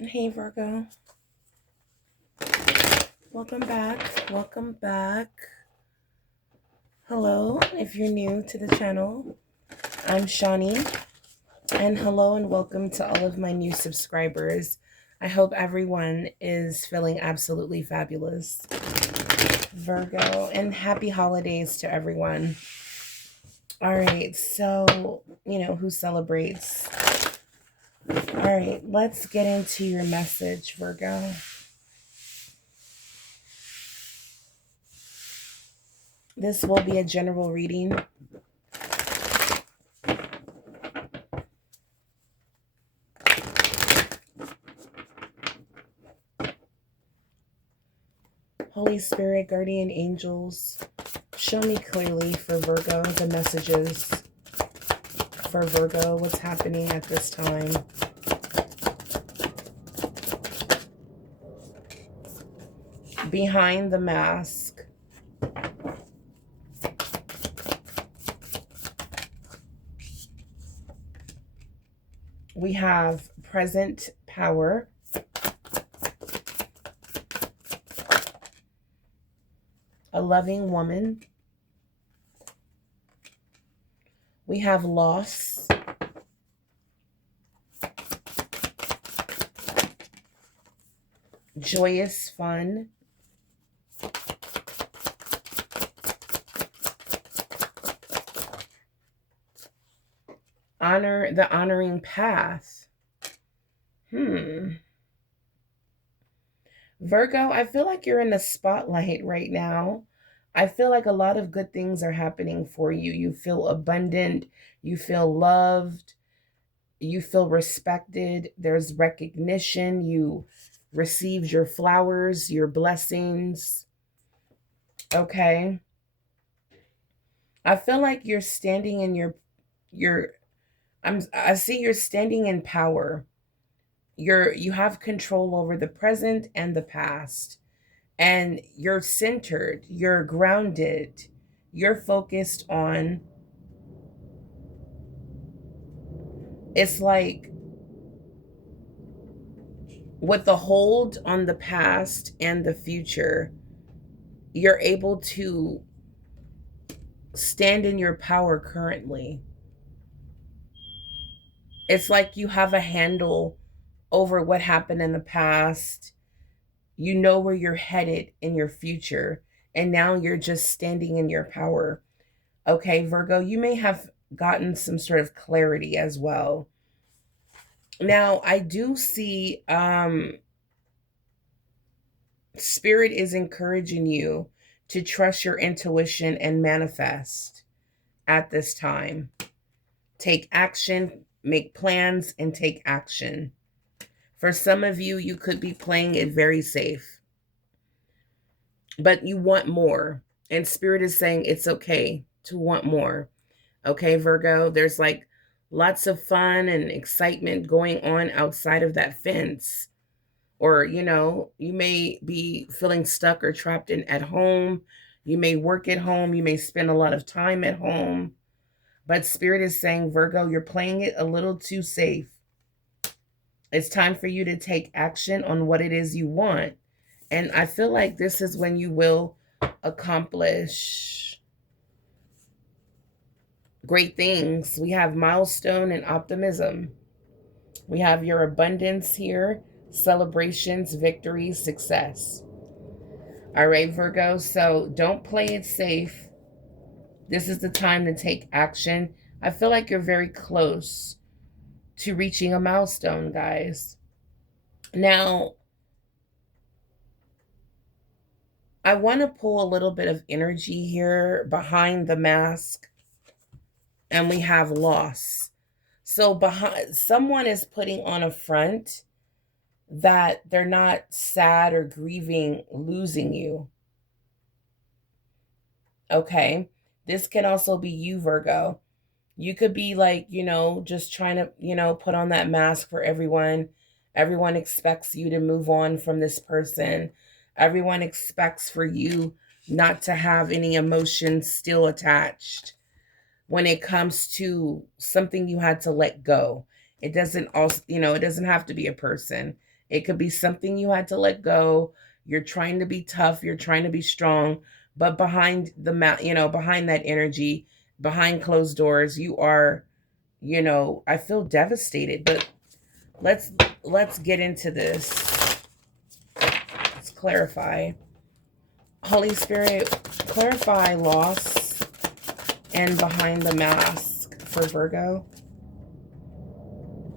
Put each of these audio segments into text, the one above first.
Hey Virgo, welcome back. Welcome back. Hello, if you're new to the channel, I'm Shawnee, and hello and welcome to all of my new subscribers. I hope everyone is feeling absolutely fabulous. Virgo, and happy holidays to everyone. All right, so, who celebrates? All right, let's get into your message, Virgo. This will be a general reading. Holy Spirit, guardian angels, show me clearly for Virgo the messages for Virgo, what's happening at this time. Behind the mask. We have present power. A loving woman. We have loss. Joyous fun. Honor, the honoring path. Virgo, I feel like you're in the spotlight right now. I feel like a lot of good things are happening for you. You feel abundant. You feel loved. You feel respected. There's recognition. You received your flowers, your blessings. Okay. I feel like you're standing in your I see you're standing in power. You have control over the present and the past. And you're centered, you're grounded, you're focused on, it's like with the hold on the past and the future, you're able to stand in your power currently. It's like you have a handle over what happened in the past. You know where you're headed in your future. And now you're just standing in your power. Okay, Virgo, you may have gotten some sort of clarity as well. Now, I do see Spirit is encouraging you to trust your intuition and manifest at this time. Take action, make plans, and take action. For some of you, you could be playing it very safe, but you want more. And Spirit is saying it's okay to want more. Okay, Virgo, there's like lots of fun and excitement going on outside of that fence. Or, you may be feeling stuck or trapped in at home. You may work at home. You may spend a lot of time at home. But Spirit is saying, Virgo, you're playing it a little too safe. It's time for you to take action on what it is you want. And I feel like this is when you will accomplish great things. We have milestone and optimism. We have your abundance here, celebrations, victories, success. All right, Virgo, so don't play it safe. This is the time to take action. I feel like you're very close to reaching a milestone, guys. Now, I want to pull a little bit of energy here behind the mask, and we have loss. So behind, someone is putting on a front that they're not sad or grieving losing you. Okay. This can also be you, Virgo. You could be like, just trying to, put on that mask for everyone. Everyone expects you to move on from this person. Everyone expects for you not to have any emotions still attached when it comes to something you had to let go. It doesn't also, it doesn't have to be a person. It could be something you had to let go. You're trying to be tough. You're trying to be strong. But behind behind that energy, behind closed doors, you are, I feel devastated. But let's let's get into this. Let's clarify. Holy Spirit, clarify loss and behind the mask for Virgo.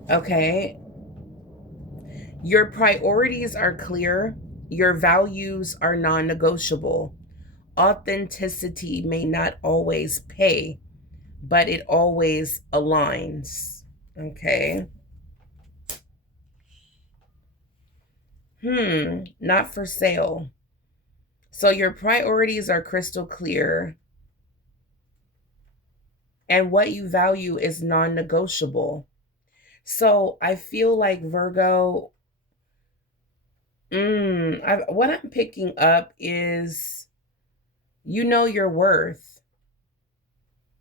Okay. Your priorities are clear. Your values are non-negotiable. Authenticity may not always pay, but it always aligns. Okay. Not for sale. So your priorities are crystal clear, and what you value is non-negotiable. So I feel like Virgo, what I'm picking up is you know your worth.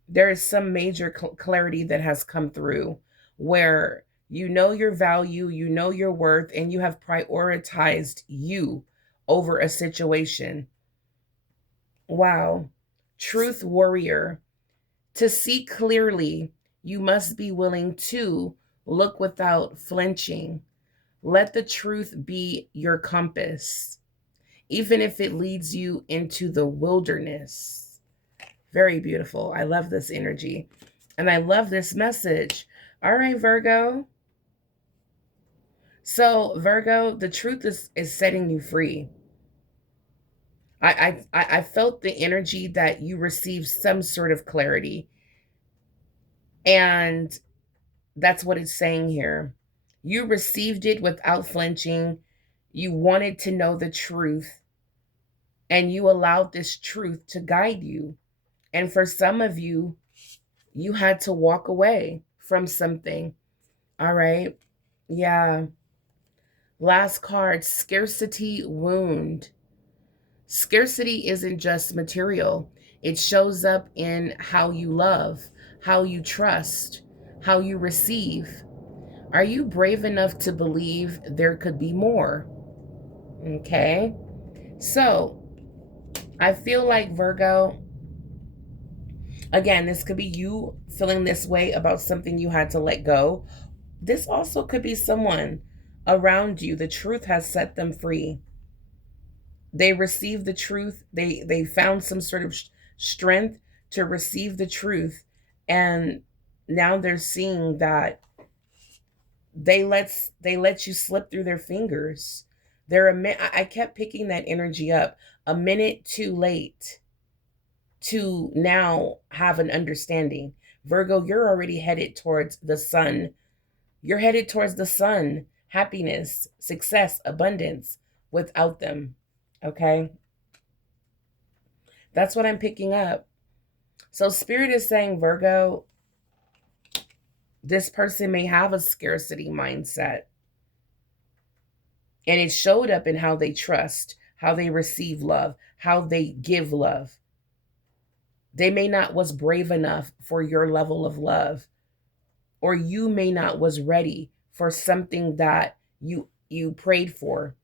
There is some major clarity that has come through where you know your value, you know your worth, and you have prioritized you over a situation. Wow. Truth warrior. To see clearly, you must be willing to look without flinching. Let the truth be your compass, even if it leads you into the wilderness. Very beautiful. I love this energy. And I love this message. All right, Virgo. So, Virgo, the truth is setting you free. I felt the energy that you received some sort of clarity. And that's what it's saying here. You received it without flinching. You wanted to know the truth, and you allowed this truth to guide you. And for some of you, you had to walk away from something. All right. Yeah. Last card, scarcity wound. Scarcity isn't just material, it shows up in how you love, how you trust, how you receive. Are you brave enough to believe there could be more? Okay. So I feel like Virgo, again, this could be you feeling this way about something you had to let go. This also could be someone around you. The truth has set them free. They received the truth. They found some sort of strength to receive the truth, and now they're seeing that they let you slip through their fingers. I kept picking that energy up. A minute too late to now have an understanding. Virgo, you're already headed towards the sun. You're headed towards the sun, happiness, success, abundance without them. Okay? That's what I'm picking up. So Spirit is saying, Virgo, this person may have a scarcity mindset. And it showed up in how they trust, how they receive love, how they give love. They may not was brave enough for your level of love, or you may not was ready for something that you prayed for,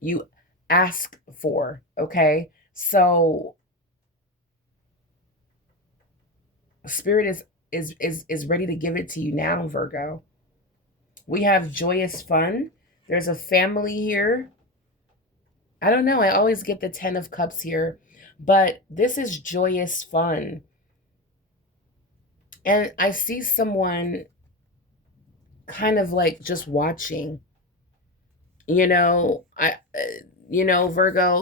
you asked for. Okay? So Spirit is ready to give it to you now, Virgo. We have joyous fun. There's a family here. I don't know. I always get the 10 of Cups here, but this is joyous fun. And I see someone kind of like just watching. Virgo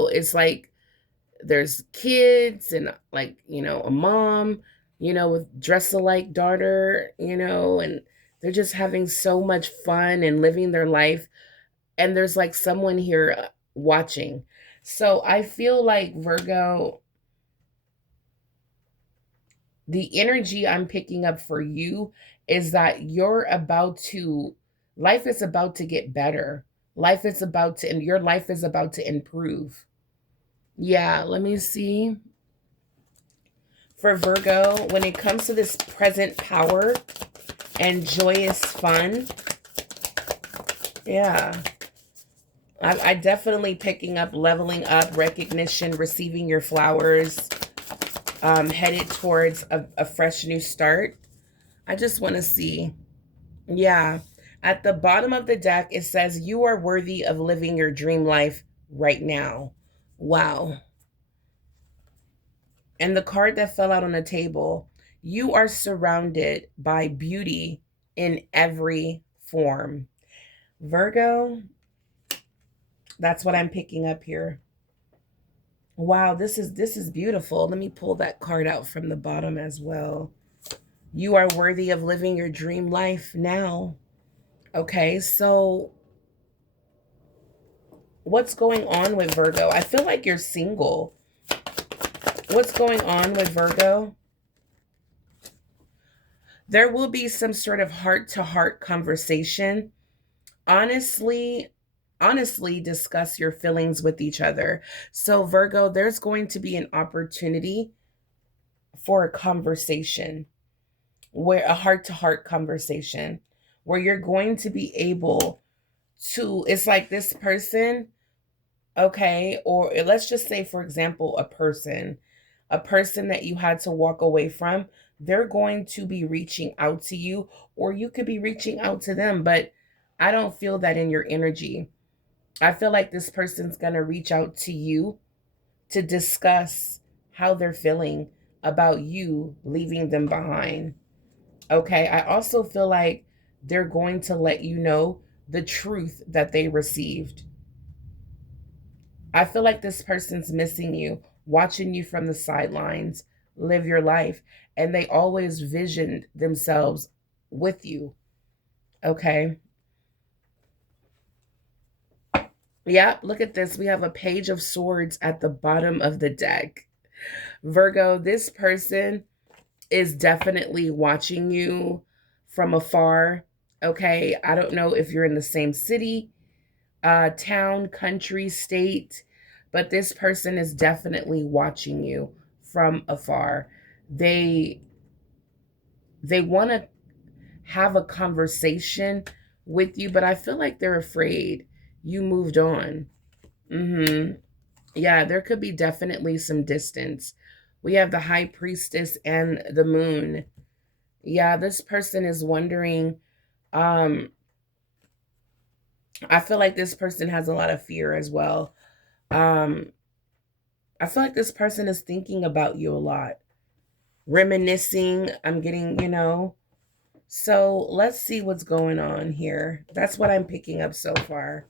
is like there's kids and like, a mom, with dress-alike daughter, and they're just having so much fun and living their life. And there's like someone here watching. So I feel like Virgo, the energy I'm picking up for you is that life is about to get better. And your life is about to improve. Yeah, let me see. For Virgo, when it comes to this present power and joyous fun, yeah, I definitely picking up, leveling up, recognition, receiving your flowers, headed towards a fresh new start. I just want to see. Yeah. At the bottom of the deck, it says, you are worthy of living your dream life right now. Wow. And the card that fell out on the table, you are surrounded by beauty in every form. Virgo, that's what I'm picking up here. Wow, this is beautiful. Let me pull that card out from the bottom as well. You are worthy of living your dream life now. Okay, so what's going on with Virgo? I feel like you're single. What's going on with Virgo? There will be some sort of heart-to-heart conversation. Honestly, discuss your feelings with each other. So Virgo, there's going to be an opportunity for a conversation, where a heart-to-heart conversation, where you're going to be able to, it's like this person, okay, or let's just say, for example, a person that you had to walk away from, they're going to be reaching out to you, or you could be reaching out to them, but I don't feel that in your energy. I feel like this person's going to reach out to you to discuss how they're feeling about you leaving them behind. Okay, I also feel like they're going to let you know the truth that they received. I feel like this person's missing you, watching you from the sidelines, live your life, and they always visioned themselves with you. Okay. Yeah, look at this. We have a page of swords at the bottom of the deck. Virgo, this person is definitely watching you from afar. Okay. I don't know if you're in the same city, town, country, state, but this person is definitely watching you from afar. They want to have a conversation with you, but I feel like they're afraid you moved on. Mhm. Yeah, there could be definitely some distance. We have the high priestess and the moon. Yeah, this person is wondering, um I feel like this person has a lot of fear as well. Um I feel like this person is thinking about you a lot, reminiscing. I'm getting, So let's see what's going on here. That's what I'm picking up so far.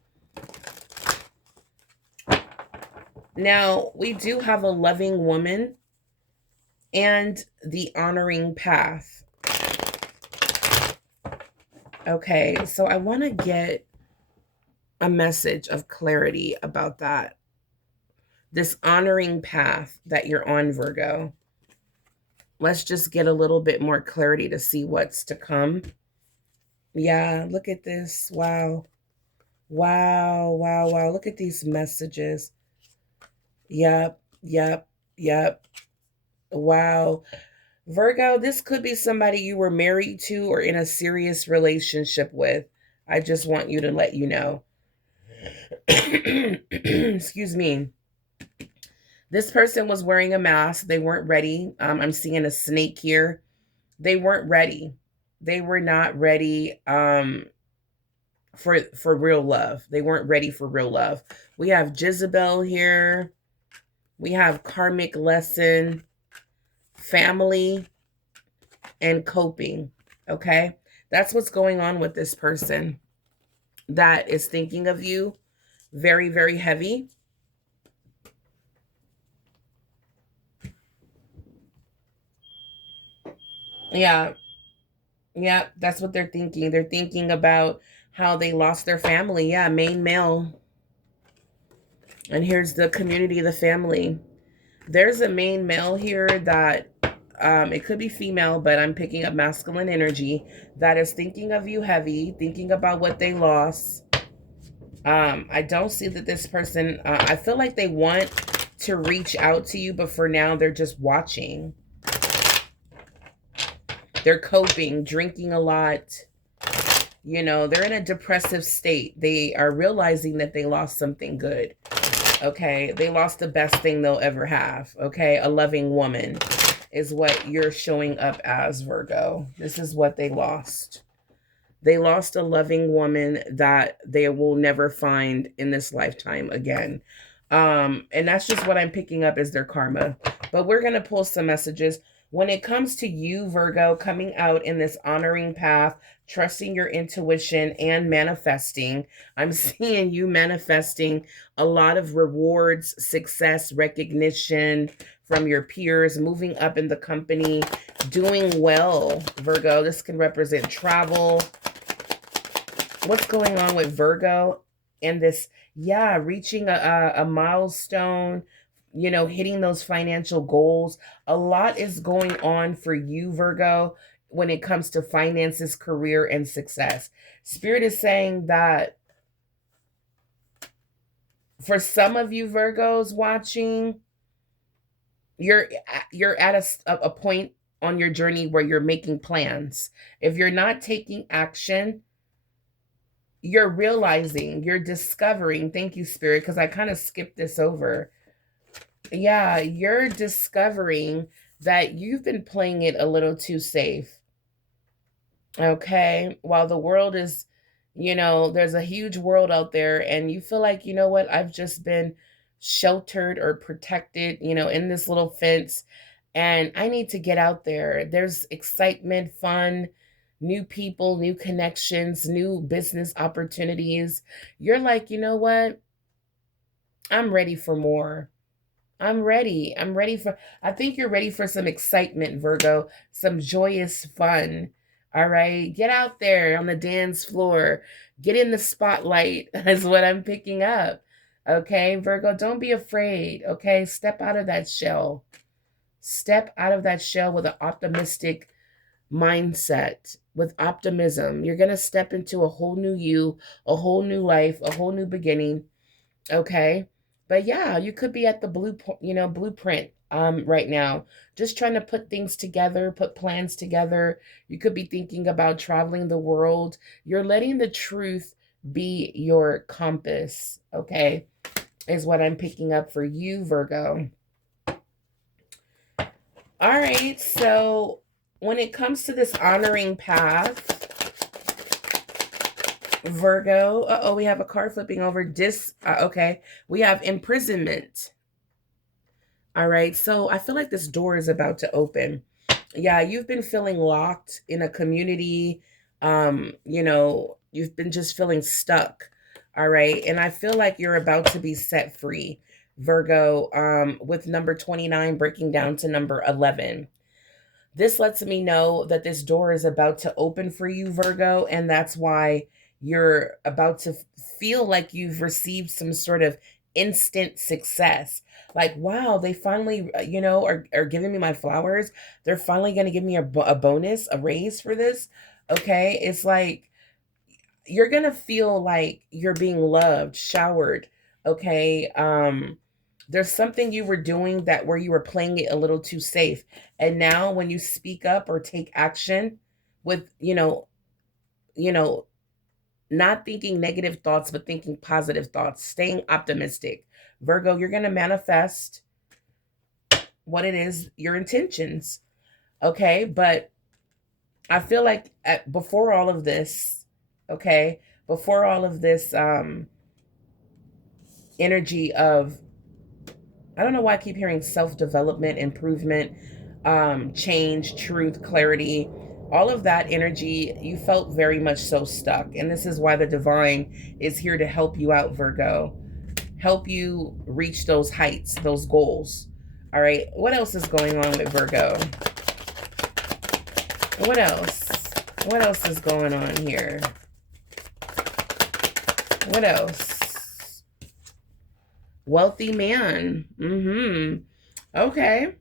Now, we do have a loving woman and the honoring path. Okay, so I want to get a message of clarity about that. This honoring path that you're on, Virgo. Let's just get a little bit more clarity to see what's to come. Yeah, look at this. Wow. Wow, wow, wow. Look at these messages. Yep, yep, yep. Wow. Virgo, this could be somebody you were married to or in a serious relationship with. I just want you to let you know. Excuse me. This person was wearing a mask. They weren't ready. I'm seeing a snake here. They weren't ready. They were not ready for real love. They weren't ready for real love. We have Jezebel here. We have karmic lesson, family, and coping. Okay? That's what's going on with this person that is thinking of you very, very heavy. Yeah. Yeah, that's what they're thinking. They're thinking about how they lost their family. Yeah, main male. And here's the community, the family. There's a main male here that it could be female, but I'm picking up masculine energy that is thinking of you heavy, thinking about what they lost. I don't see that this person, I feel like they want to reach out to you, but for now they're just watching. They're coping, drinking a lot. You know, they're in a depressive state. They are realizing that they lost something good. Okay. They lost the best thing they'll ever have. Okay. A loving woman is what you're showing up as, Virgo. This is what they lost. They lost a loving woman that they will never find in this lifetime again. And that's just what I'm picking up as their karma. But we're going to pull some messages. When it comes to you, Virgo, coming out in this honoring path, trusting your intuition and manifesting, I'm seeing you manifesting a lot of rewards, success, recognition from your peers, moving up in the company, doing well, Virgo. This can represent travel. What's going on with Virgo and this? Yeah, reaching a milestone, you know, hitting those financial goals. A lot is going on for you, Virgo, when it comes to finances, career, and success. Spirit is saying that for some of you Virgos watching, you're at a point on your journey where you're making plans. If you're not taking action, you're realizing, you're discovering, thank you, Spirit, because I kind of skipped this over. Yeah, you're discovering that you've been playing it a little too safe. Okay. While the world is, you know, there's a huge world out there, and you feel like, you know what, I've just been sheltered or protected, you know, in this little fence, and I need to get out there. There's excitement, fun, new people, new connections, new business opportunities. You're like, you know what? I'm ready for more. I'm ready. I think you're ready for some excitement, Virgo, some joyous fun. All right. Get out there on the dance floor. Get in the spotlight, is what I'm picking up. Okay, Virgo, don't be afraid. Okay. Step out of that shell. Step out of that shell with an optimistic mindset, with optimism. You're going to step into a whole new you, a whole new life, a whole new beginning. Okay. But yeah, you could be at the blueprint right now, just trying to put things together, put plans together. You could be thinking about traveling the world. You're letting the truth be your compass, okay? Is what I'm picking up for you, Virgo. All right, so when it comes to this honoring path, Virgo, we have a card flipping over. Okay, we have imprisonment. All right, so I feel like this door is about to open. Yeah, you've been feeling locked in a community. You know, you've been just feeling stuck. All right, and I feel like you're about to be set free, Virgo, with number 29 breaking down to number 11. This lets me know that this door is about to open for you, Virgo, and that's why you're about to feel like you've received some sort of instant success. Like, wow, they finally, are giving me my flowers. They're finally going to give me a bonus, a raise for this. Okay. It's like you're going to feel like you're being loved, showered. Okay. There's something you were doing that where you were playing it a little too safe. And now when you speak up or take action with, not thinking negative thoughts, but thinking positive thoughts, staying optimistic. Virgo, you're going to manifest what it is, your intentions. Okay. But I feel like before all of this, okay, before all of this energy of, I don't know why I keep hearing self-development, improvement, change, truth, clarity, all of that energy, you felt very much so stuck. And this is why the divine is here to help you out, Virgo. Help you reach those heights, those goals. All right. What else is going on with Virgo? What else? What else is going on here? What else? Wealthy man. Okay.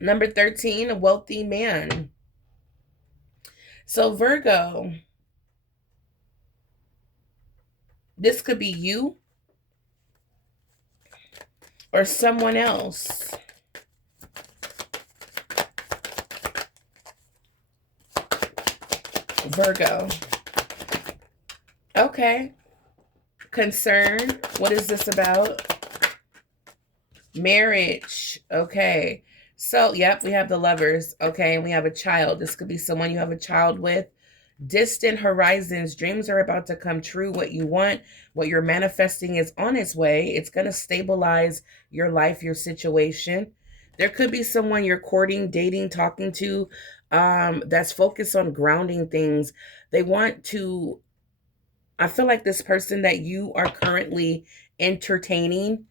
Number 13, a wealthy man. So Virgo, this could be you or someone else. Virgo. Okay. Concern. What is this about? Marriage. Okay. So, yep, we have the lovers. Okay. And we have a child. This could be someone you have a child with. Distant horizons. Dreams are about to come true. What you want, what you're manifesting is on its way. It's going to stabilize your life, your situation. There could be someone you're courting, dating, talking to, that's focused on grounding things. They want to, I feel like this person that you are currently entertaining,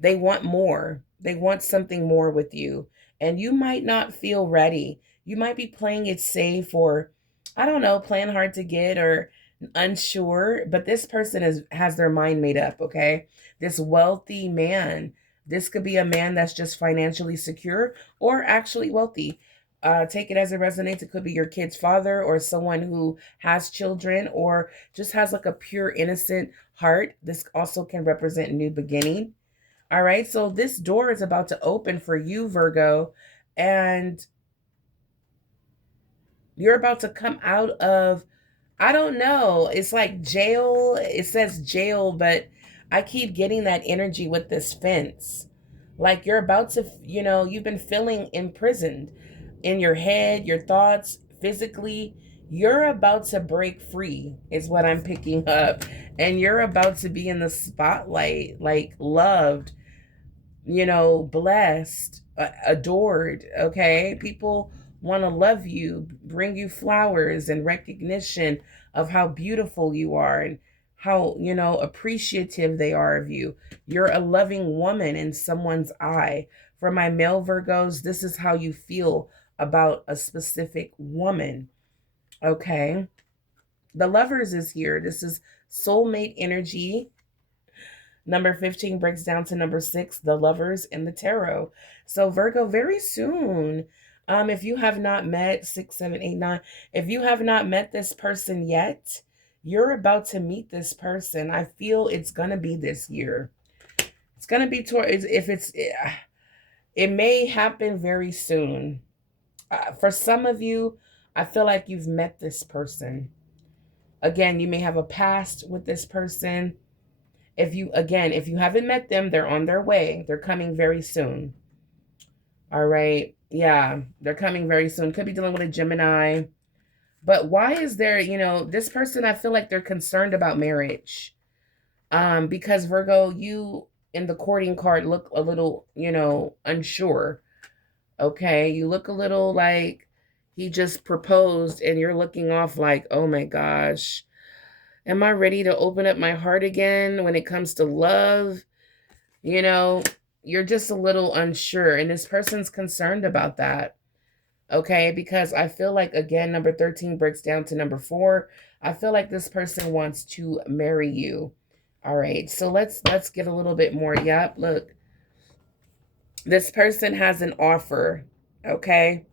they want more. They want something more with you. And you might not feel ready. You might be playing it safe, or I don't know, playing hard to get or unsure, but this person has their mind made up, okay? This wealthy man. This could be a man that's just financially secure or actually wealthy. Take it as it resonates. It could be your kid's father or someone who has children or just has like a pure, innocent heart. This also can represent new beginning. All right. So this door is about to open for you, Virgo, and you're about to come out of, I don't know, it's like jail. It says jail, but I keep getting that energy with this fence. Like you're about to, you've been feeling imprisoned in your head, your thoughts, physically. You're about to break free, is what I'm picking up. And you're about to be in the spotlight, like loved, blessed, adored. Okay. People want to love you, bring you flowers and recognition of how beautiful you are and how, appreciative they are of you. You're a loving woman in someone's eye. For my male Virgos, this is how you feel about a specific woman. Okay. The lovers is here. This is soulmate energy. Number 15 breaks down to number 6, the lovers in the tarot. So, Virgo, very soon, if you have not met 6, 7, 8, 9, if you have not met this person yet, you're about to meet this person. I feel it's going to be this year. It's going to be it may happen very soon. For some of you, I feel like you've met this person. Again, you may have a past with this person. If you haven't met them, they're on their way. They're coming very soon. All right. Yeah, they're coming very soon. Could be dealing with a Gemini. But why is there, this person, I feel like they're concerned about marriage. Because Virgo, you in the courting card look a little, unsure. Okay. You look a little like he just proposed and you're looking off like, oh my gosh, am I ready to open up my heart again when it comes to love? You know, you're just a little unsure, and this person's concerned about that. Okay, because I feel like, again, number 13 breaks down to number 4. I feel like this person wants to marry you. All right, so let's get a little bit more. Yep, look, this person has an offer. Okay,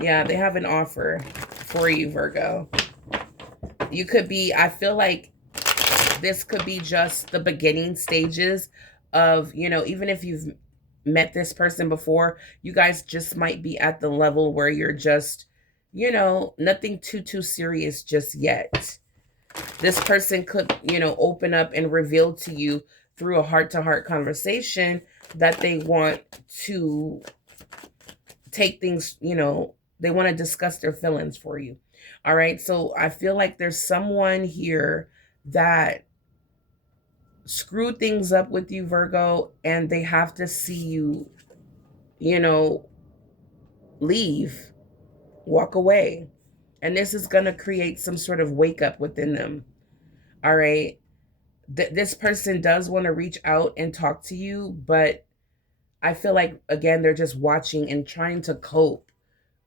yeah, they have an offer for you, Virgo. You could be, I feel like this could be just the beginning stages of, even if you've met this person before, you guys just might be at the level where you're just, nothing too serious just yet. This person could, open up and reveal to you through a heart-to-heart conversation that they want to take things, they want to discuss their feelings for you. All right. So I feel like there's someone here that screwed things up with you, Virgo, and they have to see you, you know, leave, walk away. And this is going to create some sort of wake up within them. All right. This person does want to reach out and talk to you, but I feel like, again, they're just watching and trying to cope.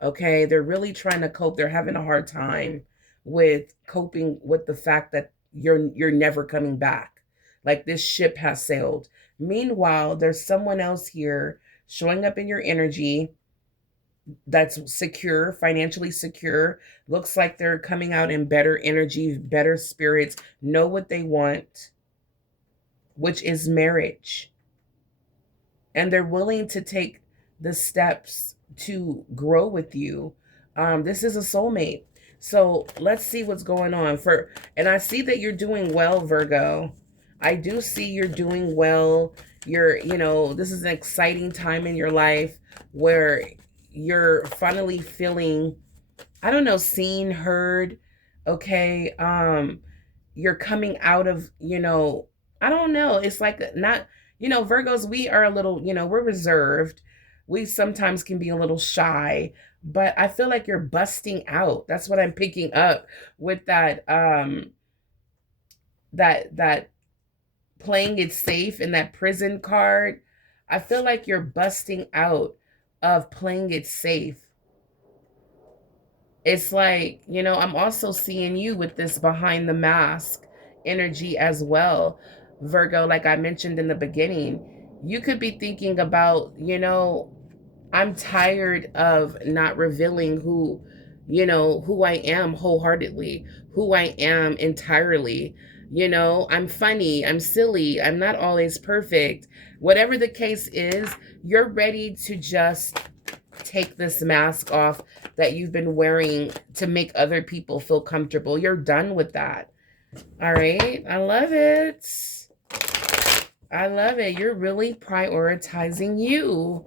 Okay. They're really trying to cope. They're having a hard time with coping with the fact that you're never coming back. Like this ship has sailed. Meanwhile, there's someone else here showing up in your energy that's secure, financially secure. Looks like they're coming out in better energy, better spirits, know what they want, which is marriage. And they're willing to take the steps to grow with you. This is a soulmate. So let's see what's going on. And I see that you're doing well, Virgo. I do see you're doing well. This is an exciting time in your life where you're finally feeling, I don't know, seen, heard. Okay. You're coming out of, I don't know. It's like not, Virgos, we are a little, we're reserved. We sometimes can be a little shy, but I feel like you're busting out. That's what I'm picking up with that playing it safe and that prison card. I feel like you're busting out of playing it safe. It's like, I'm also seeing you with this behind the mask energy as well, Virgo. Like I mentioned in the beginning, you could be thinking about, I'm tired of not revealing who I am wholeheartedly, who I am entirely. I'm funny, I'm silly, I'm not always perfect. Whatever the case is, you're ready to just take this mask off that you've been wearing to make other people feel comfortable. You're done with that. All right. I love it. I love it. You're really prioritizing you.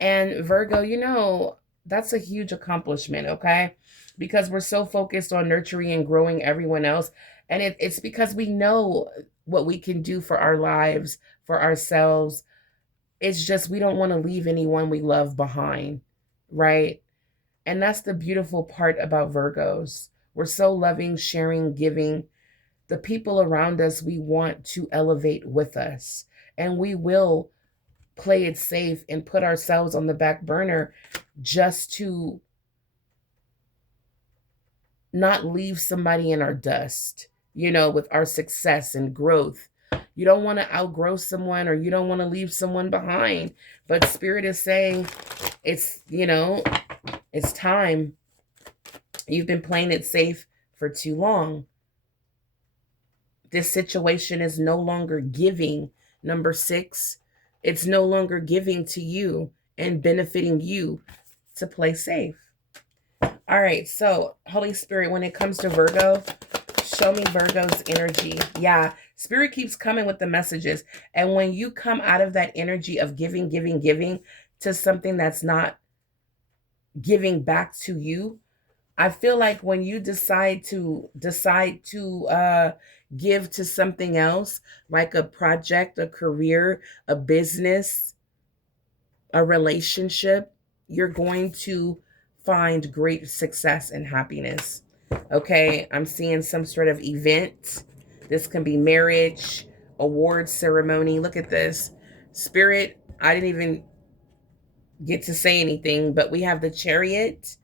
And Virgo, that's a huge accomplishment, okay? Because we're so focused on nurturing and growing everyone else. And it's because we know what we can do for our lives, for ourselves. It's just we don't want to leave anyone we love behind, right? And that's the beautiful part about Virgos. We're so loving, sharing, giving. The people around us, we want to elevate with us. And we will play it safe and put ourselves on the back burner just to not leave somebody in our dust, with our success and growth. You don't want to outgrow someone, or you don't want to leave someone behind. But Spirit is saying it's time. You've been playing it safe for too long. This situation is no longer giving. Number 6, it's no longer giving to you and benefiting you to play safe. All right, so Holy Spirit, when it comes to Virgo, show me Virgo's energy. Yeah, Spirit keeps coming with the messages. And when you come out of that energy of giving to something that's not giving back to you, I feel like when you decide to give to something else, like a project, a career, a business, a relationship, you're going to find great success and happiness. Okay, I'm seeing some sort of event. This can be marriage, award ceremony. Look at this. Spirit, I didn't even get to say anything, but we have the Chariot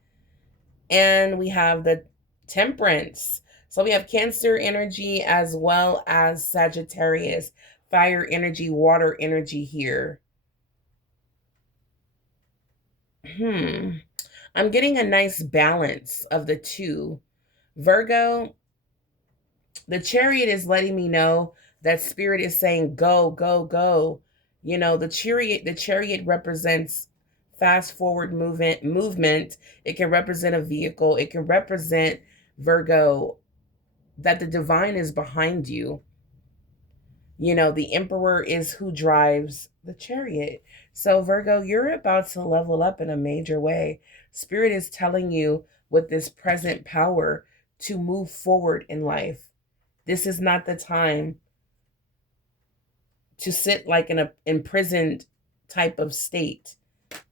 and we have the Temperance. So we have Cancer energy as well as Sagittarius, fire energy, water energy here. I'm getting a nice balance of the two. Virgo, the Chariot is letting me know that Spirit is saying, go, go, go. The chariot represents fast forward movement. It can represent a vehicle. It can represent, Virgo, that the divine is behind you. The emperor is who drives the chariot. So Virgo, you're about to level up in a major way. Spirit is telling you with this present power to move forward in life. This is not the time to sit like in a imprisoned type of state.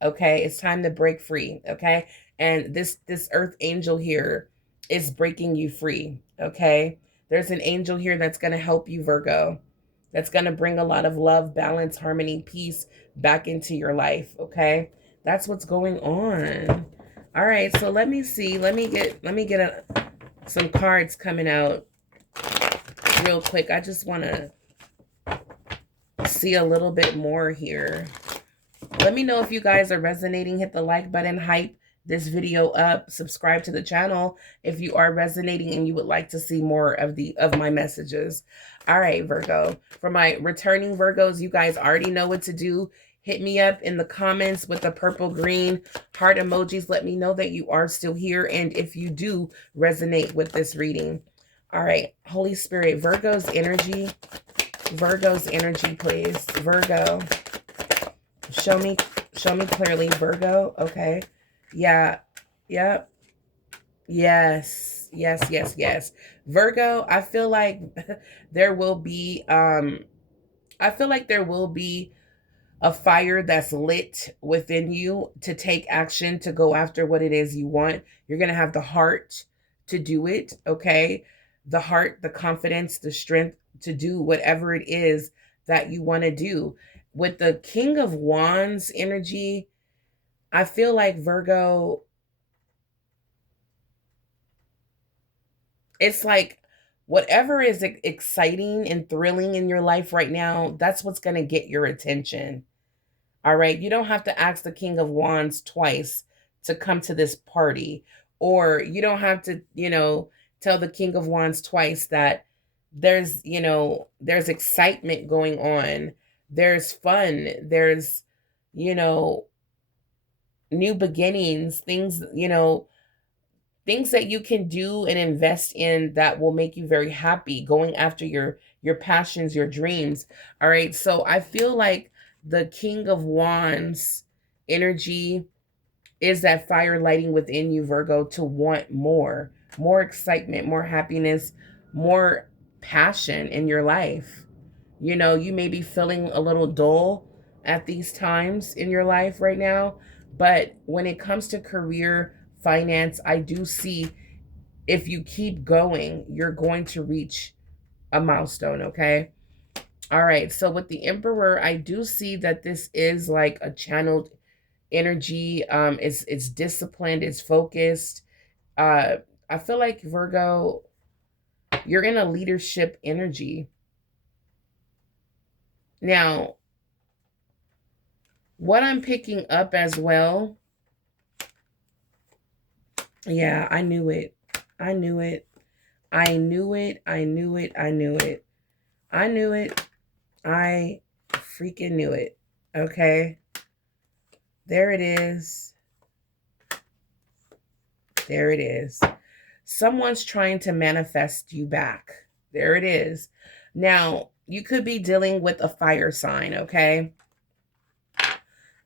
Okay, it's time to break free. Okay, and this earth angel here is breaking you free. Okay, there's an angel here that's going to help you, Virgo. That's going to bring a lot of love, balance, harmony, peace back into your life. Okay, that's what's going on. All right, so let me see. Let me get some cards coming out real quick. I just want to see a little bit more here. Let me know if you guys are resonating. Hit the like button, hype this video up, subscribe to the channel if you are resonating and you would like to see more of my messages. All right, Virgo. For my returning Virgos, you guys already know what to do. Hit me up in the comments with the purple green heart emojis. Let me know that you are still here and if you do resonate with this reading. All right, Holy Spirit, Virgo's energy, please. Virgo, show me clearly, Virgo. Okay. Yeah. Yep. Yes. Virgo, I feel like there will be a fire that's lit within you to take action, to go after what it is you want. You're going to have the heart to do it, okay? The heart, the confidence, the strength to do whatever it is that you want to do. With the King of Wands energy, I feel like Virgo, it's like whatever is exciting and thrilling in your life right now, that's what's going to get your attention. All right. You don't have to ask the King of Wands twice to come to this party, or you don't have to, tell the King of Wands twice that there's excitement going on. There's fun. There's, you know, new beginnings, things that you can do and invest in that will make you very happy, going after your passions, your dreams. All right, so I feel like the King of Wands energy is that fire lighting within you, Virgo, to want more excitement, more happiness, more passion in your life. You may be feeling a little dull at these times in your life right now, but when it comes to career, finance, I do see, if you keep going, you're going to reach a milestone, okay? All right, so with the Emperor, I do see that this is like a channeled energy. It's disciplined, it's focused. Uh, I feel like Virgo, you're in a leadership energy. Now, what I'm picking up as well, yeah, I knew it. I knew it. I knew it. I knew it. I knew it. I knew it. I freaking knew it. Okay. There it is. There it is. Someone's trying to manifest you back. There it is. Now, you could be dealing with a fire sign, okay?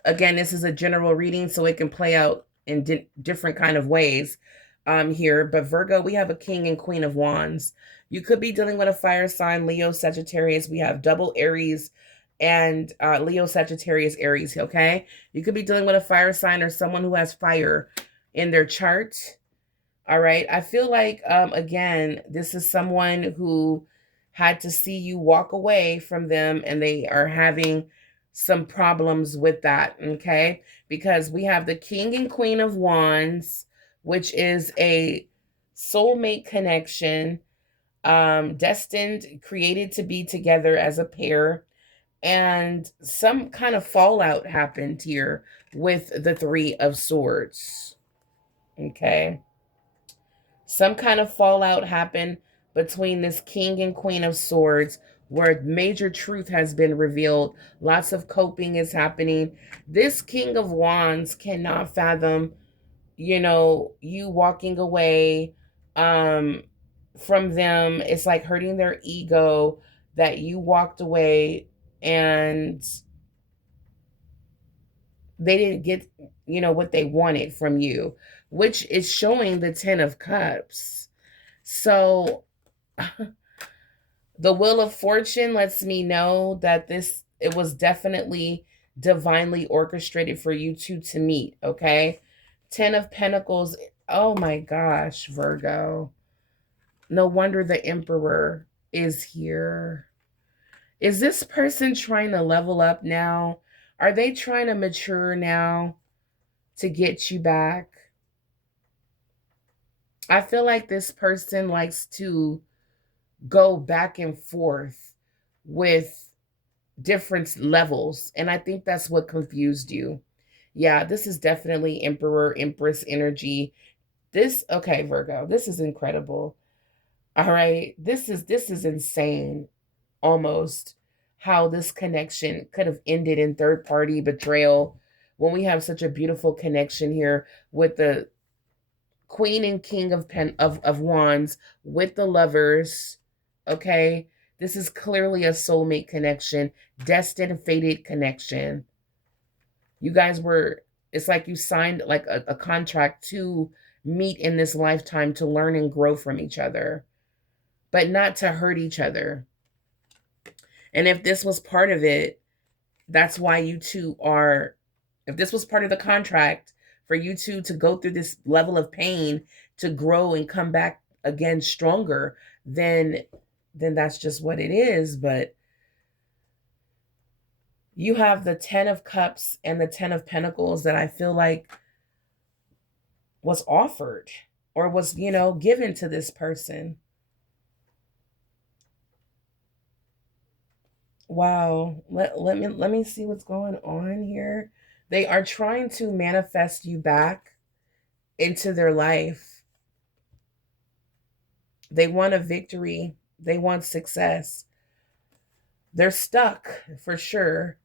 Again, this is a general reading, so it can play out in different kind of ways here. But Virgo, we have a King and Queen of Wands. You could be dealing with a fire sign, Leo, Sagittarius. We have double Aries and Leo, Sagittarius, Aries, okay? You could be dealing with a fire sign or someone who has fire in their chart. All right. I feel like, again, this is someone who had to see you walk away from them and they are having some problems with that. Okay. Because we have the King and Queen of Wands, which is a soulmate connection, destined, created to be together as a pair. And some kind of fallout happened here with the Three of Swords. Okay. Some kind of fallout happened between this King and Queen of Swords where major truth has been revealed. Lots of coping is happening. This King of Wands cannot fathom, you walking away from them. It's like hurting their ego that you walked away and they didn't get, what they wanted from you, which is showing the Ten of Cups. So the Wheel of Fortune lets me know that it was definitely divinely orchestrated for you two to meet, okay? Ten of Pentacles. Oh my gosh, Virgo. No wonder the Emperor is here. Is this person trying to level up now? Are they trying to mature now to get you back? I feel like this person likes to go back and forth with different levels. And I think that's what confused you. Yeah, this is definitely Emperor, Empress energy. Okay, Virgo, this is incredible. All right. This is insane almost how this connection could have ended in third party betrayal when we have such a beautiful connection here with the Queen and King of Wands with the Lovers. Okay, this is clearly a soulmate connection, destined, fated connection. You guys were, it's like you signed like a contract to meet in this lifetime to learn and grow from each other, but not to hurt each other. And if this was part of it, that's why you two are, if this was part of the contract for you two to go through this level of pain to grow and come back again stronger, then that's just what it is. But you have the 10 of Cups and the 10 of Pentacles that I feel like was offered or was, given to this person. Wow. Let me see what's going on here. They are trying to manifest you back into their life. They want a victory. They want success. They're stuck for sure.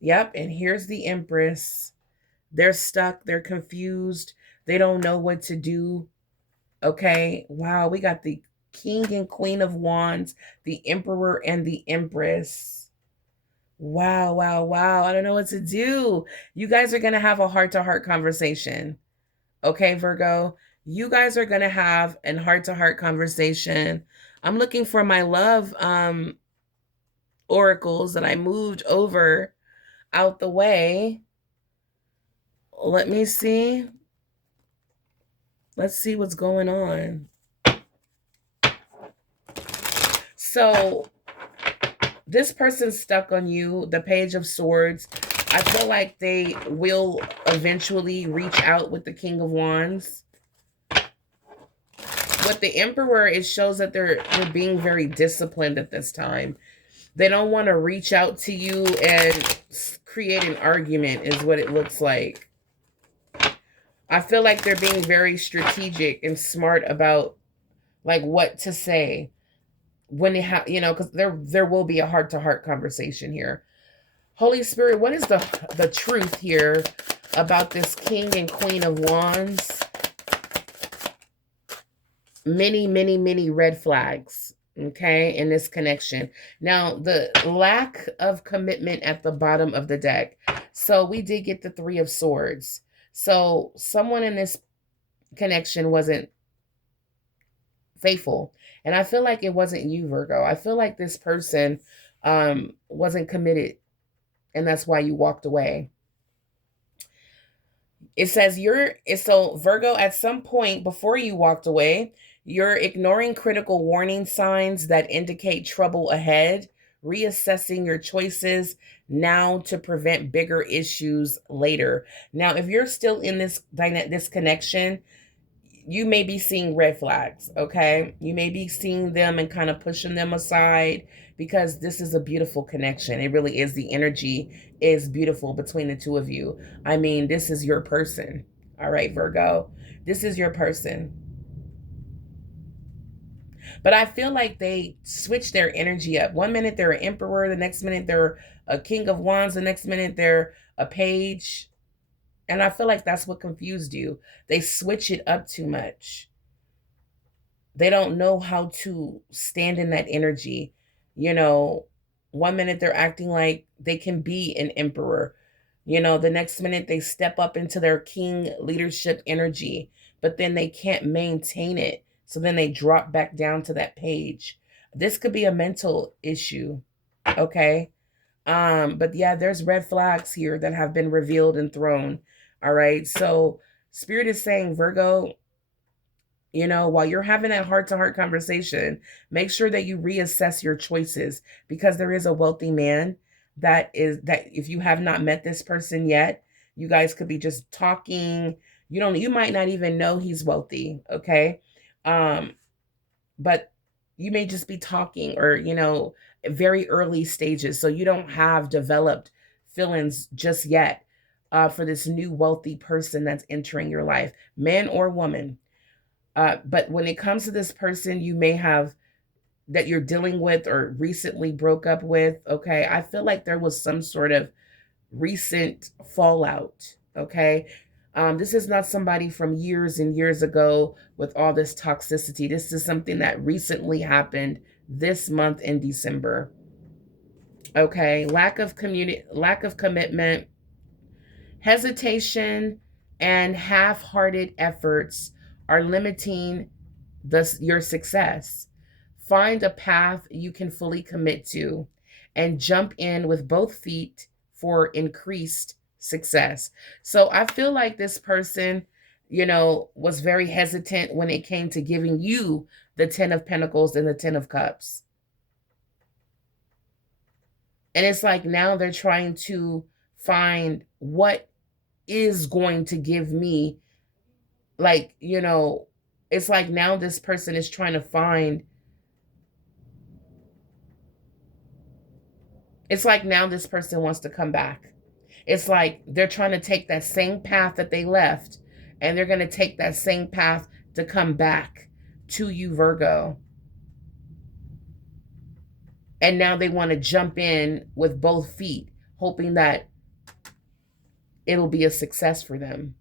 Yep. And here's the Empress. They're stuck. They're confused. They don't know what to do. Okay. Wow. We got the King and Queen of Wands, the Emperor and the Empress. Wow, wow, wow. I don't know what to do. You guys are going to have a heart-to-heart conversation. Okay, Virgo? You guys are going to have a heart-to-heart conversation. I'm looking for my love oracles that I moved over out the way. Let me see. Let's see what's going on. So this person's stuck on you, the Page of Swords. I feel like they will eventually reach out with the King of Wands. With the Emperor, it shows that they're being very disciplined at this time. They don't want to reach out to you and create an argument is what it looks like. I feel like they're being very strategic and smart about like what to say when they have, because there will be a heart-to-heart conversation here. Holy Spirit, what is the truth here about this King and Queen of Wands? Many, many, many red flags, okay, in this connection. Now, the lack of commitment at the bottom of the deck. So we did get the Three of Swords. So someone in this connection wasn't faithful. And I feel like it wasn't you, Virgo. I feel like this person wasn't committed. And that's why you walked away. It says so Virgo, at some point before you walked away, you're ignoring critical warning signs that indicate trouble ahead, reassessing your choices now to prevent bigger issues later. Now, if you're still in this connection, you may be seeing red flags, okay? You may be seeing them and kind of pushing them aside because this is a beautiful connection. It really is. The energy is beautiful between the two of you. I mean, this is your person. All right, Virgo. This is your person. But I feel like they switch their energy up. One minute they're an emperor, the next minute they're a king of wands, the next minute they're a page. And I feel like that's what confused you. They switch it up too much. They don't know how to stand in that energy. One minute they're acting like they can be an emperor. The next minute they step up into their king leadership energy, but then they can't maintain it. So then they drop back down to that page. This could be a mental issue. Okay. But yeah, there's red flags here that have been revealed and thrown. All right. So Spirit is saying, Virgo, while you're having that heart-to-heart conversation, make sure that you reassess your choices, because there is a wealthy man that if you have not met this person yet, you guys could be just talking. You might not even know he's wealthy. Okay. But you may just be talking or, very early stages. So you don't have developed feelings just yet for this new wealthy person that's entering your life, man or woman. But when it comes to this person, you may have that you're dealing with or recently broke up with, okay? I feel like there was some sort of recent fallout, okay? This is not somebody from years and years ago with all this toxicity. This is something that recently happened this month in December. Okay, lack of commitment, hesitation, and half-hearted efforts are limiting your success. Find a path you can fully commit to and jump in with both feet for increased success. So I feel like this person, was very hesitant when it came to giving you the 10 of Pentacles and the 10 of Cups. And it's like now they're trying to find what is going to give me, like, it's like now this person is trying to find, it's like now this person wants to come back. It's like they're trying to take that same path that they left, and they're going to take that same path to come back to you, Virgo. And now they want to jump in with both feet, hoping that it'll be a success for them.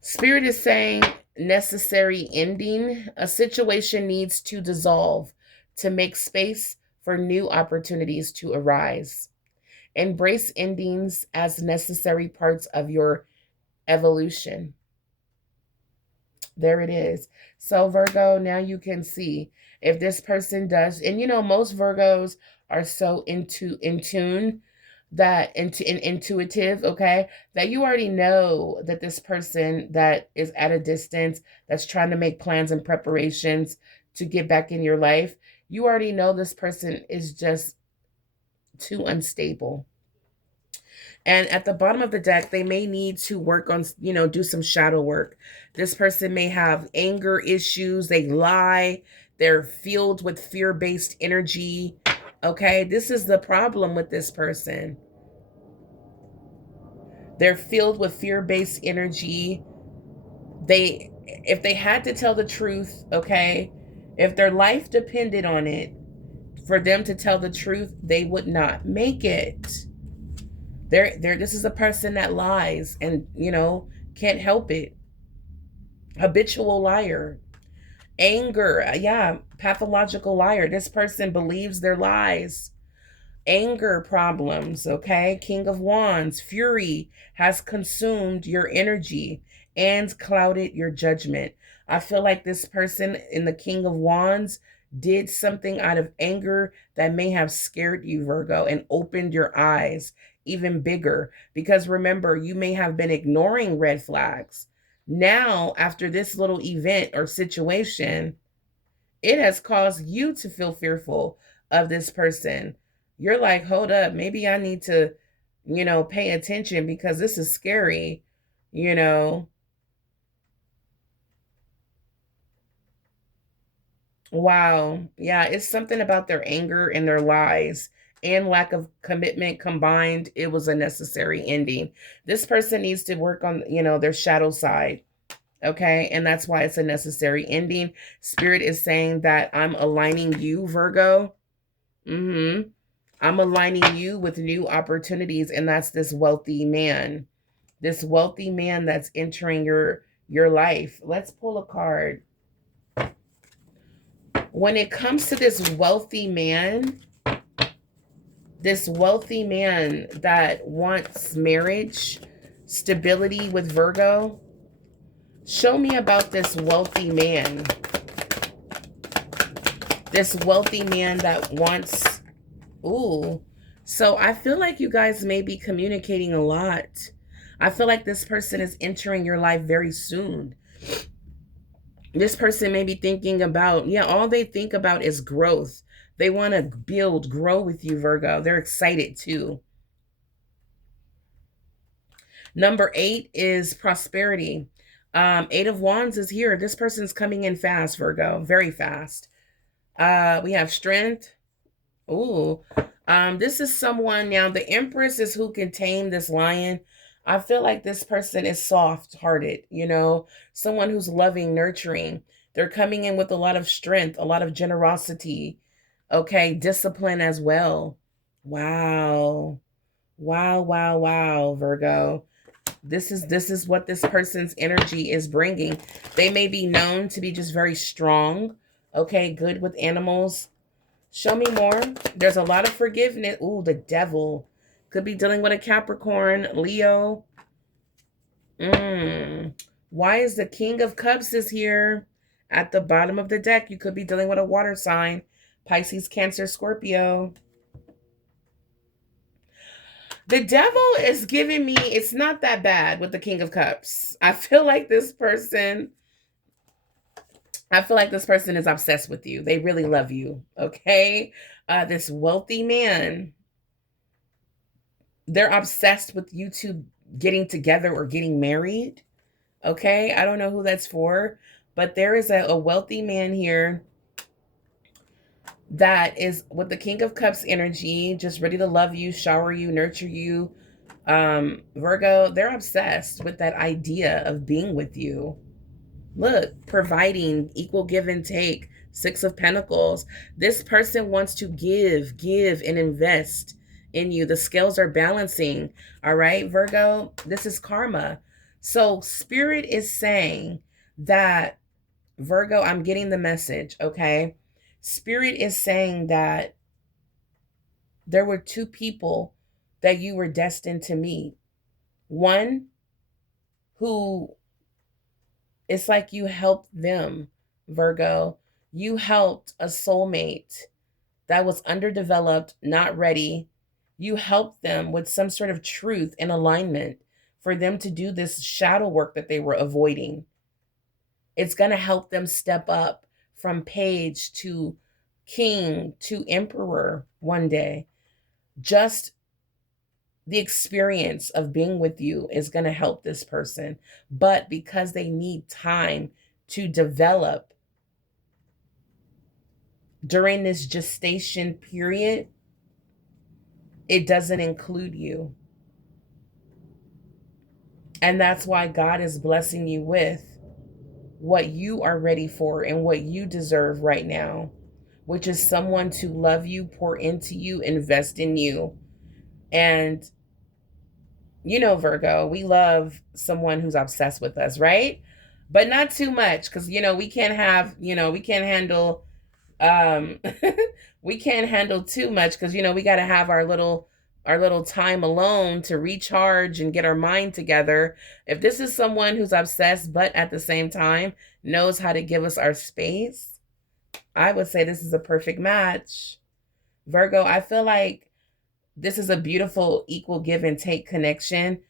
Spirit is saying necessary ending. A situation needs to dissolve to make space for new opportunities to arise. Embrace endings as necessary parts of your evolution. There it is. So Virgo, now you can see if this person does, and most Virgos are so in tune, that intuitive, okay, that you already know that this person that is at a distance, that's trying to make plans and preparations to get back in your life, you already know this person is just too unstable. And at the bottom of the deck, they may need to work on, do some shadow work. This person may have anger issues. They lie. They're filled with fear-based energy. Okay, this is the problem with this person. They're filled with fear-based energy. If they had to tell the truth, okay, if their life depended on it, for them to tell the truth, they would not make it. This is a person that lies and, can't help it. Habitual liar. Anger, yeah, pathological liar. This person believes their lies. Anger problems, okay? King of Wands, fury has consumed your energy and clouded your judgment. I feel like this person in the King of Wands did something out of anger that may have scared you, Virgo, and opened your eyes even bigger. Because remember, you may have been ignoring red flags. Now, after this little event or situation, it has caused you to feel fearful of this person. You're like, hold up, maybe I need to, pay attention because this is scary, Wow. Yeah, it's something about their anger and their lies and lack of commitment combined. It was a necessary ending. This person needs to work on, their shadow side. Okay. And that's why it's a necessary ending. Spirit is saying that I'm aligning you, Virgo. I'm aligning you with new opportunities. And that's this wealthy man. This wealthy man that's entering your life. Let's pull a card. When it comes to this wealthy man that wants marriage, stability with Virgo, show me about this wealthy man. This wealthy man that wants, so I feel like you guys may be communicating a lot. I feel like this person is entering your life very soon. This person may be thinking about, all they think about is growth. They want to grow with you, Virgo. They're excited too. Number 8 is prosperity. 8 of Wands is here. This person's coming in fast, Virgo, very fast. We have strength. This is someone, now the Empress is who can tame this lion. I feel like this person is soft-hearted, someone who's loving, nurturing. They're coming in with a lot of strength, a lot of generosity, okay, discipline as well. Wow. Wow, wow, wow, Virgo. This is what this person's energy is bringing. They may be known to be just very strong, okay, good with animals. Show me more. There's a lot of forgiveness. Ooh, the devil could be dealing with a Capricorn, Leo. Why is the King of Cups is here at the bottom of the deck? You could be dealing with a water sign, Pisces, Cancer, Scorpio. The devil is giving me, it's not that bad with the King of Cups. I feel like this person is obsessed with you. They really love you, okay? This wealthy man, they're obsessed with you two getting together or getting married, okay? I don't know who that's for, but there is a wealthy man here that is with the King of Cups energy, just ready to love you, shower you, nurture you. Virgo, they're obsessed with that idea of being with you. Look, providing, equal give and take, Six of Pentacles. This person wants to give, and invest in you. The scales are balancing. All right, Virgo, this is karma. So, Spirit is saying that, Virgo, I'm getting the message, okay? Spirit is saying that there were two people that you were destined to meet. One who, it's like you helped them, Virgo. You helped a soulmate that was underdeveloped, not ready. You helped them with some sort of truth and alignment for them to do this shadow work that they were avoiding. It's going to help them step up from page to king to emperor one day. Just the experience of being with you is going to help this person. But because they need time to develop during this gestation period, it doesn't include you. And that's why God is blessing you with what you are ready for and what you deserve right now, which is someone to love you, pour into you, invest in you. And you know, Virgo, we love someone who's obsessed with us, right? But not too much, because we can't have, we can't handle we can't handle too much, because we got to have our little time alone to recharge and get our mind together. If this is someone who's obsessed but at the same time knows how to give us our space, I would say this is a perfect match. Virgo, I feel like this is a beautiful equal give and take connection.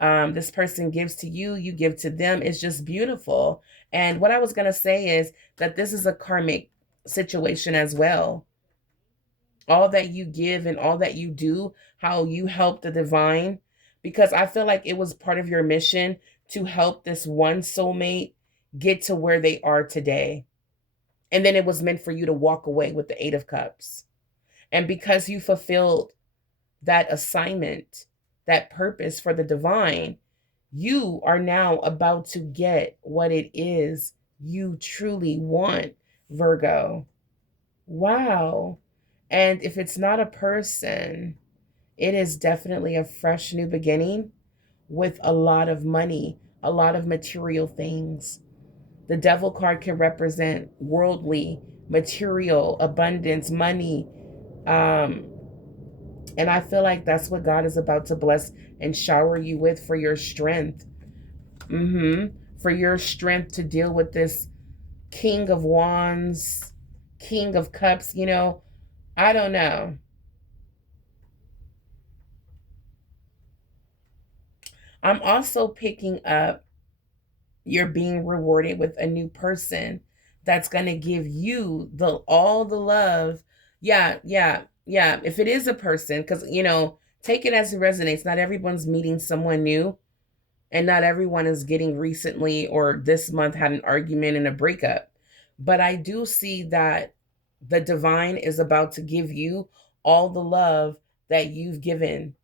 This person gives to you, you give to them. It's just beautiful. And what I was going to say is that this is a karmic situation as well. All that you give and all that you do, how you help the divine, because I feel like it was part of your mission to help this one soulmate get to where they are today. And then it was meant for you to walk away with the Eight of Cups. And because you fulfilled that assignment, that purpose for the divine, you are now about to get what it is you truly want, Virgo. Wow. And if it's not a person, it is definitely a fresh new beginning with a lot of money, a lot of material things. The devil card can represent worldly, material, abundance, money. And I feel like that's what God is about to bless and shower you with for your strength. For your strength to deal with this King of Wands, King of Cups, I don't know. I'm also picking up you're being rewarded with a new person that's going to give you all the love. Yeah, yeah, yeah. If it is a person, because take it as it resonates. Not everyone's meeting someone new, and not everyone is getting recently or this month had an argument and a breakup. But I do see that the divine is about to give you all the love that you've given,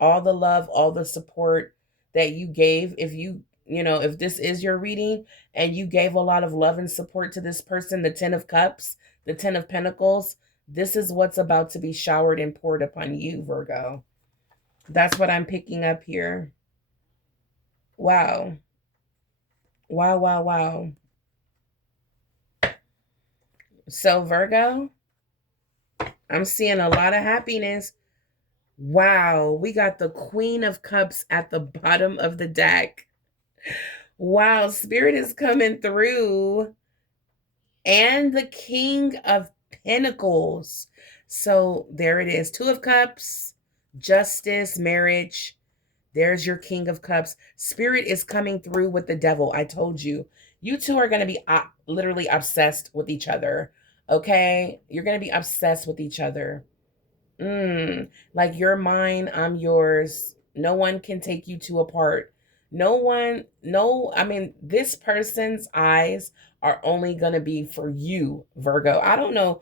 all the love, all the support that you gave. If you if this is your reading and you gave a lot of love and support to this person, the 10 of Cups, the 10 of Pentacles, this is what's about to be showered and poured upon you, Virgo. That's what I'm picking up here. Wow. Wow, wow, wow. So, Virgo, I'm seeing a lot of happiness. Wow, we got the Queen of Cups at the bottom of the deck. Wow, Spirit is coming through. And the King of Pentacles. So there it is. Two of Cups, justice, marriage. There's your King of Cups. Spirit is coming through with the Devil. I told you. You two are going to be literally obsessed with each other. Okay? You're going to be obsessed with each other. Like you're mine, I'm yours. No one can take you two apart. I mean, this person's eyes are only going to be for you, Virgo. I don't know.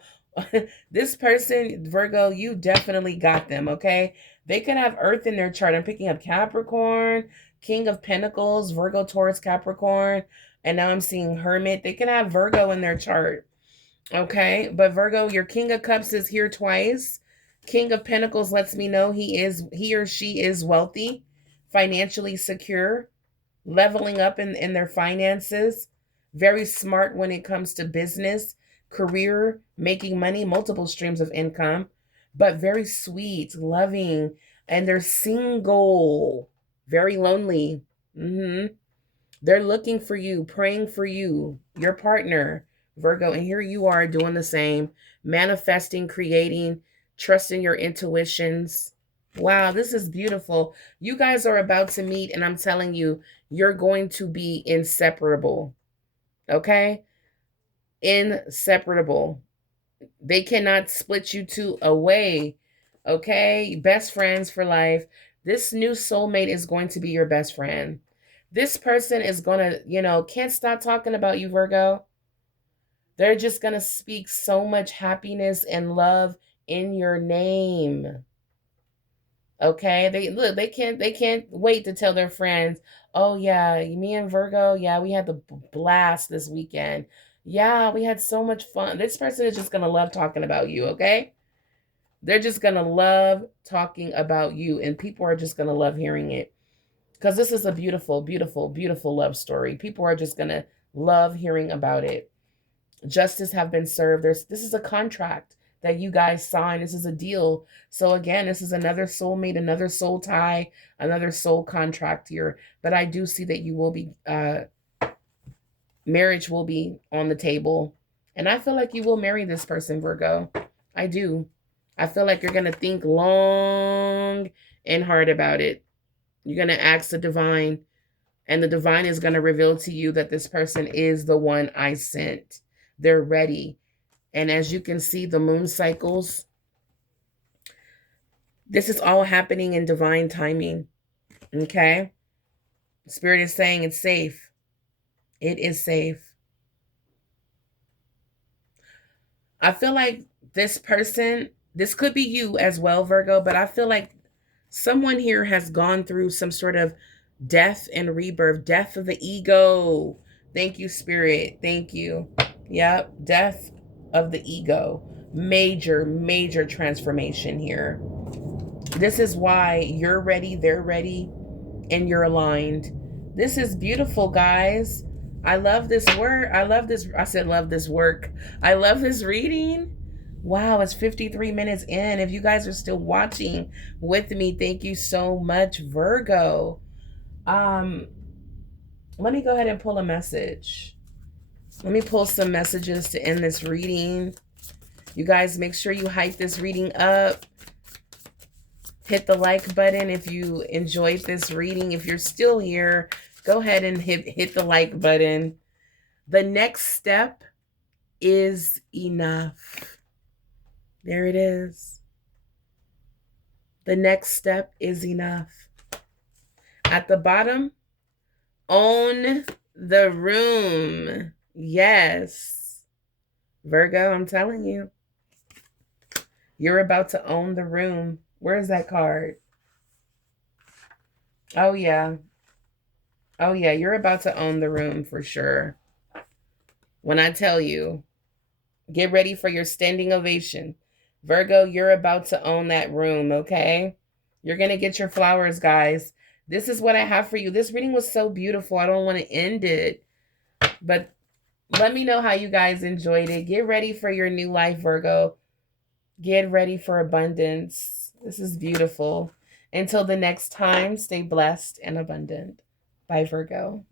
This person, Virgo, you definitely got them, okay? They could have Earth in their chart. I'm picking up Capricorn, King of Pentacles, Virgo, Taurus, Capricorn, and now I'm seeing Hermit. They could have Virgo in their chart, okay? But Virgo, your King of Cups is here twice. King of Pentacles lets me know he or she is wealthy, financially secure, leveling up in their finances, very smart when it comes to business, career, making money, multiple streams of income, but very sweet, loving, and they're single, very lonely. They're looking for you, praying for you, your partner, Virgo, and here you are doing the same, manifesting, creating, trusting your intuitions. Wow, this is beautiful. You guys are about to meet, and I'm telling you, you're going to be inseparable. Okay? Inseparable. They cannot split you two away. Okay? Best friends for life. This new soulmate is going to be your best friend. This person is going to, can't stop talking about you, Virgo. They're just going to speak so much happiness and love in your name. Okay? They can't wait to tell their friends, "Oh yeah, me and Virgo, yeah, we had the blast this weekend. Yeah, we had so much fun." This person is just going to love talking about you, okay? They're just going to love talking about you, and people are just going to love hearing it. Because this is a beautiful, beautiful, beautiful love story. People are just going to love hearing about it. Justice have been served. This is a contract that you guys signed. This is a deal. So again, this is another soulmate, another soul tie, another soul contract here. But I do see that you will be, marriage will be on the table. And I feel like you will marry this person, Virgo. I do. I feel like you're going to think long and hard about it. You're going to ask the divine, and the divine is going to reveal to you that this person is the one I sent. They're ready. And as you can see, the moon cycles, this is all happening in divine timing. Okay? Spirit is saying it's safe. It is safe. I feel like this person, this could be you as well, Virgo, but I feel like someone here has gone through some sort of death and rebirth, death of the ego. Thank you, Spirit. Thank you. Yep, death of the ego. Major, major transformation here. This is why you're ready, they're ready, and you're aligned. This is beautiful, guys. I love this work. I love this. I said love this work. I love this reading. Wow, it's 53 minutes in. If you guys are still watching with me, thank you so much, Virgo. Let me go ahead and pull a message. Let me pull some messages to end this reading. You guys, make sure you hype this reading up. Hit the like button if you enjoyed this reading. If you're still here, go ahead and hit the like button. The next step is enough. There it is. The next step is enough. At the bottom, own the room. Yes. Virgo, I'm telling you. You're about to own the room. Where's that card? Oh, yeah. Oh, yeah, you're about to own the room for sure. When I tell you, get ready for your standing ovation. Virgo, you're about to own that room, okay? You're going to get your flowers, guys. This is what I have for you. This reading was so beautiful. I don't want to end it, but let me know how you guys enjoyed it. Get ready for your new life, Virgo. Get ready for abundance. This is beautiful. Until the next time, stay blessed and abundant. Bye, Virgo.